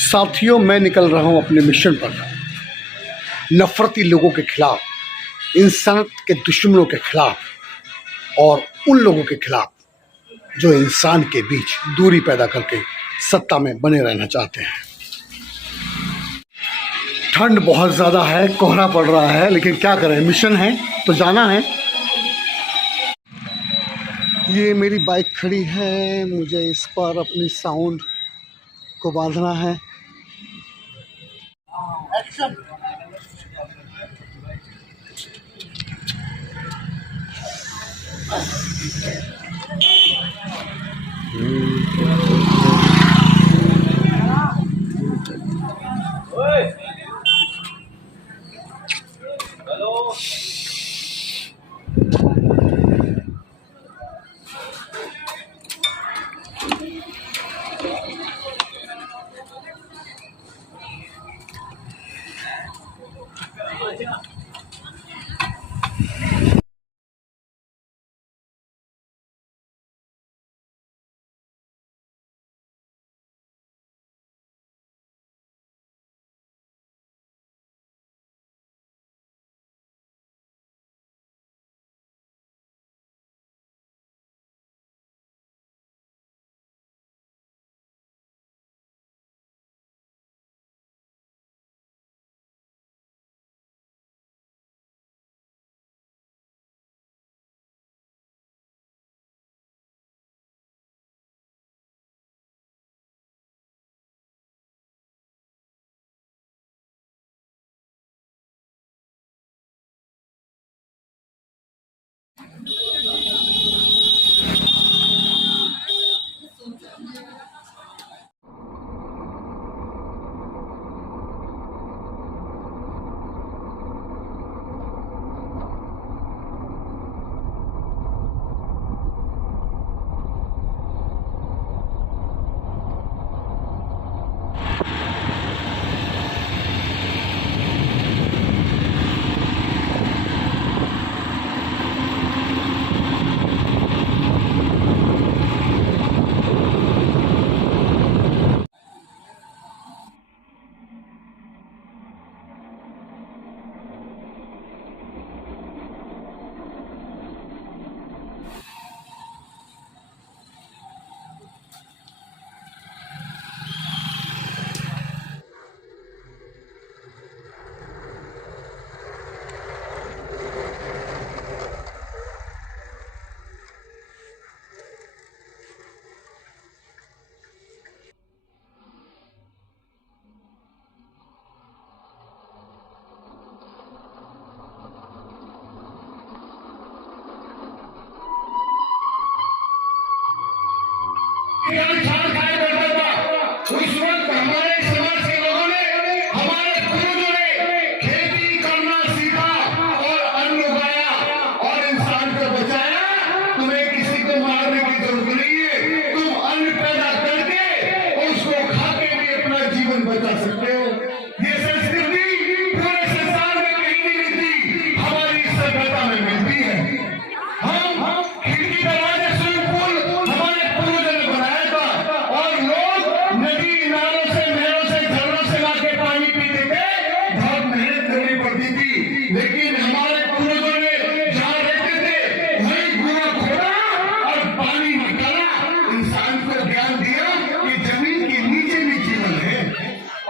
साथियों, मैं निकल रहा हूं अपने मिशन पर। नफरती लोगों के खिलाफ, इंसानियत के दुश्मनों के खिलाफ और उन लोगों के खिलाफ जो इंसान के बीच दूरी पैदा करके सत्ता में बने रहना चाहते हैं। ठंड बहुत ज़्यादा है, कोहरा पड़ रहा है, लेकिन क्या करें, मिशन है तो जाना है। ये मेरी बाइक खड़ी है, मुझे इस पर अपनी साउंड को बांधना है। एक्शन। हेलो। उस वक्त हमारे समाज के लोगों ने, हमारे पूर्वजों ने खेती करना सीखा और अन्न उगाया और इंसान को बचाया। तुम्हें किसी को मारने की जरूरत नहीं है, तुम अन्न पैदा करके उसको खा के भी अपना जीवन बचा सकते हो। ये संस्कृति पूरे संसार में कहीं नहीं मिलती, हमारी सभ्यता में मिलती है। हम खिड़की दरवाजे स्विमिंग पूल हमारे पूर्वजों ने बनाया था और लोग नदी नालों से, नहरों से, झरनों से लाके पानी पीते थे। बहुत मेहनत करनी पड़ती थी, लेकिन हमारे पूर्वजों ने जहाँ रहते थे वही कुआं खोदा और पानी निकाला। इंसान को ज्ञान दिया कि जमीन के नीचे भी जीवन है।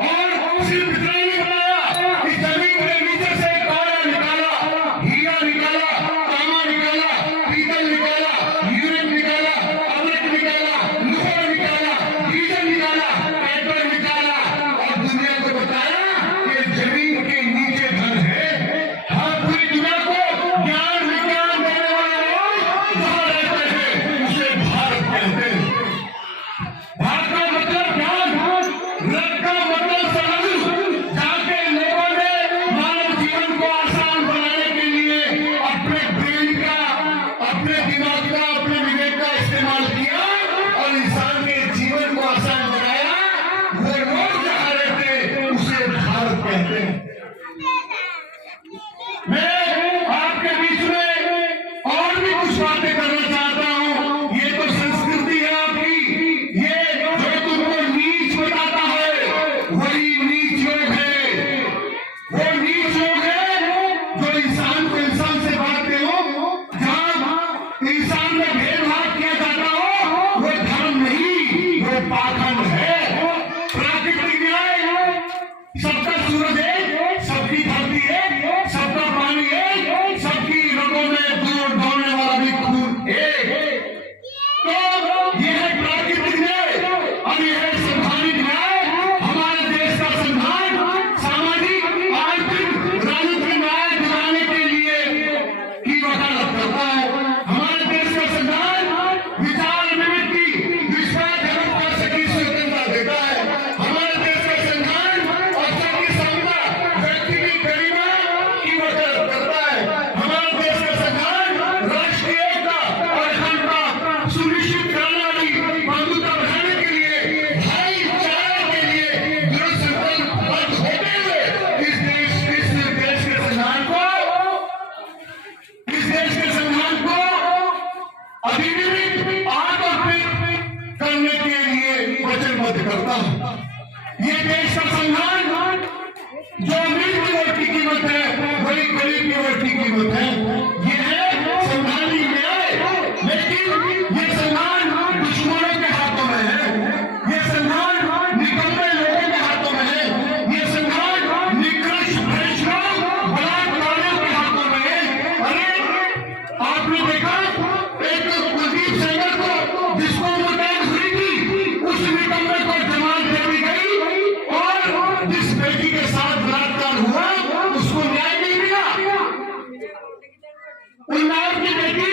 और सिर्फ इतना ही नहीं बनाया कि जमीन के नीचे से कोयला निकाला, हीरा निकाला, तांबा निकाला, पीतल निकाला, यूरेनियम निकाला, अमृत निकाला, लोहा निकाला, डीजल निकाला, पेट्रोल निकाला और दुनिया को बताया कि जमीन के नीचे धन है। हाँ, पूरी दुनिया को ज्ञान विज्ञान देने वाले लोग जहाँ रहते हैं उसे भारत कहते हैं। भारत का मतलब ज्ञान, रथ का मतलब समझ। जाके लोगों ने मानव जीवन को आसान बनाने के लिए अपने ब्रेन का, अपने दिमाग का, अपने विवेक का इस्तेमाल किया और इंसान के जीवन को आसान बनाया। वो लोग जहाँ रहते उसे भारत कहते हैं। मैं आपके बीच में और भी कुछ बातें करना चाहता हूँ। ये तो संस्कृति है आपकी, ये जो तुमको नीच बताता है वही नीच लोग है, वो नीच लोग है जो इंसान को इंसान से बांटते हो। जहां इंसान में भेदभाव किया जाता हो वो धर्म नहीं, वो पाखंड है। प्राकृतिक न्याय, सबका सूरज एक, सबकी धरती एक, सबका पानी एक, सबकी रगों में दूर दौड़ने वाला भी खून एक। तो यह है प्राकृतिक न्याय। अब यह है संवैधानिक न्याय। हमारे देश का संविधान सामाजिक, आर्थिक, राजनीतिक न्याय दिलाने के लिए की वकालत करता है। हमारे देश का संविधान विचार अभिव्यक्ति, विश्वास, धर्म की स्वतंत्रता देता है। हमारे देश का संविधान और सबकी समता, व्यक्ति की गरिमा की वकालत करता है। हमारे देश का संविधान राष्ट्रीय एकता और अखंडता सुनिश्चित करने वाली बंधुता बढ़ाने के लिए, भाईचारे के लिए दृढ़ संकल्पबद्ध होते हुए इस देश के संविधान को अधिनियमित आत्मकृत करने के लिए वचनबद्ध करता हूं। ये देश का संविधान जो अमीर की वोट की कीमत है वही गरीब की वोट की कीमत है। ये है संवैधानिक न्याय। लेकिन ये संविधान दुश्मनों के हाथों में है, ये संविधान निकम्मे लोगों के हाथों में है, ये संविधान निकृष्ट भ्रष्ट लोग, बलात्कारियों के हाथों में है। अरे आपने देखा एक कुलदीप सेंगर को जिसको मुद्दाई हुई थी, उस निकम्मे को जमानत दे दी गई और जिस बेटी के साथ बलात्कार हुआ उसको न्याय नहीं मिला। उन्नाव की बेटी